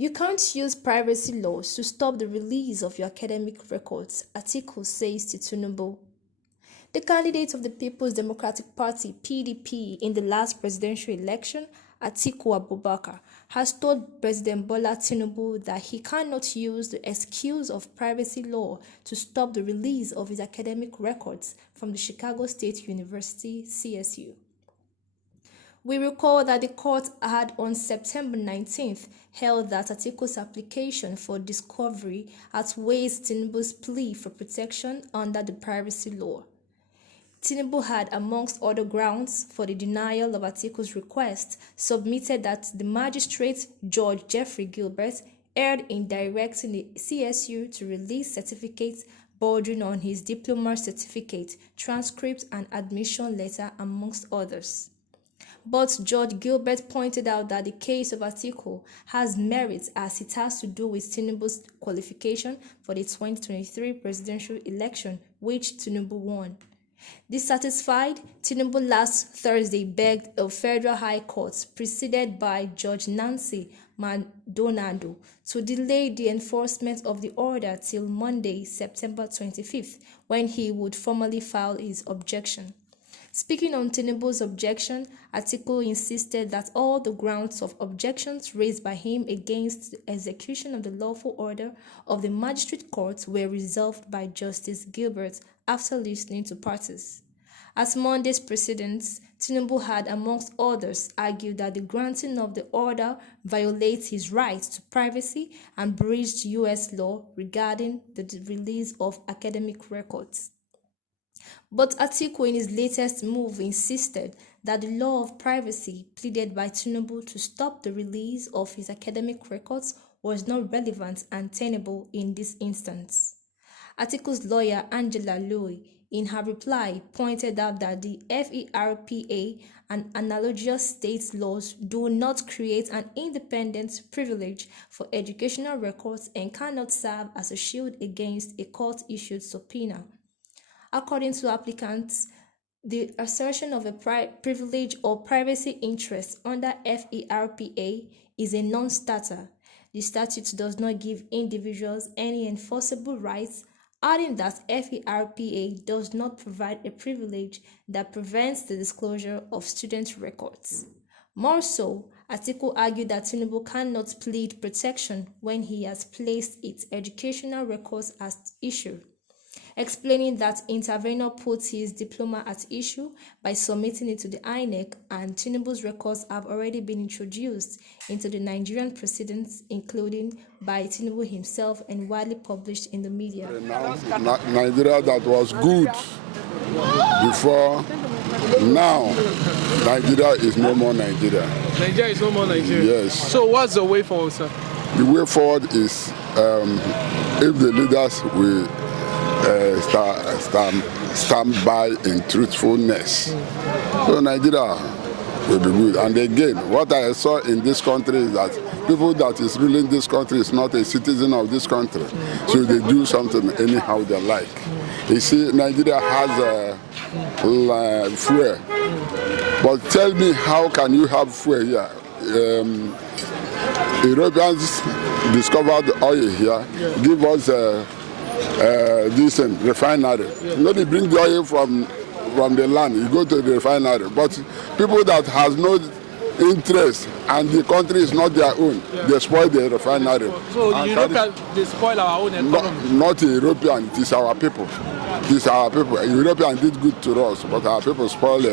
You can't use privacy laws to stop the release of your academic records, Atiku says to Tinubu. The candidate of the People's Democratic Party (PDP) in the last presidential election, Atiku Abubakar, has told President Bola Tinubu that he cannot use the excuse of privacy law to stop the release of his academic records from the Chicago State University (CSU). We recall that the court had on September 19th held that Atiku's application for discovery outweighs Tinubu's plea for protection under the privacy law. Tinubu had, amongst other grounds for the denial of Atiku's request, submitted that the Magistrate Judge Jeffrey Gilbert erred in directing the CSU to release certificates bordering on his diploma certificate, transcripts, and admission letter, amongst others. But Judge Gilbert pointed out that the case of Atiku has merit as it has to do with Tinubu's qualification for the 2023 presidential election, which Tinubu won. Dissatisfied, Tinubu last Thursday begged a federal high court, presided by Judge Nancy Maldonado, to delay the enforcement of the order till Monday, September 25th, when he would formally file his objection. Speaking on Tinubu's objection, Atiku insisted that all the grounds of objections raised by him against the execution of the lawful order of the magistrate court were resolved by Justice Gilbert after listening to parties. At Monday's proceedings, Tinubu had, amongst others, argued that the granting of the order violates his right to privacy and breached U.S. law regarding the release of academic records. But Atiku, in his latest move, insisted that the law of privacy pleaded by Tinubu to stop the release of his academic records was not relevant and tenable in this instance. Atiku's lawyer, Angela Louis, in her reply, pointed out that the FERPA and analogous state laws do not create an independent privilege for educational records and cannot serve as a shield against a court-issued subpoena. According to applicants, the assertion of a privilege or privacy interest under FERPA is a non-starter. The statute does not give individuals any enforceable rights, adding that FERPA does not provide a privilege that prevents the disclosure of student records. More so, Atiku argued that Tinubu cannot plead protection when he has placed its educational records at issue, explaining that intervenor puts his diploma at issue by submitting it to the INEC, and Tinubu's records have already been introduced into the Nigerian proceedings, including by Tinubu himself and widely published in the media. Nigeria that was good before, now Nigeria is no more Nigeria. Nigeria is no more Nigeria? Yes. So what's the way forward, sir? The way forward is if the leaders will stand by in truthfulness. So Nigeria will be good. And again, what I saw in this country is that people that is ruling this country is not a citizen of this country. So they do something anyhow they like. You see, Nigeria has fuel. But tell me, how can you have fuel here? Europeans discovered oil here, give us this refinery. You know, they bring the oil from the land, you go to the refinery. But people that has no interest and the country is not their own, they spoil the refinery. So the Europeans, they spoil our own economy? Not the European, it is our people. It is our people. Europeans did good to us, but our people spoil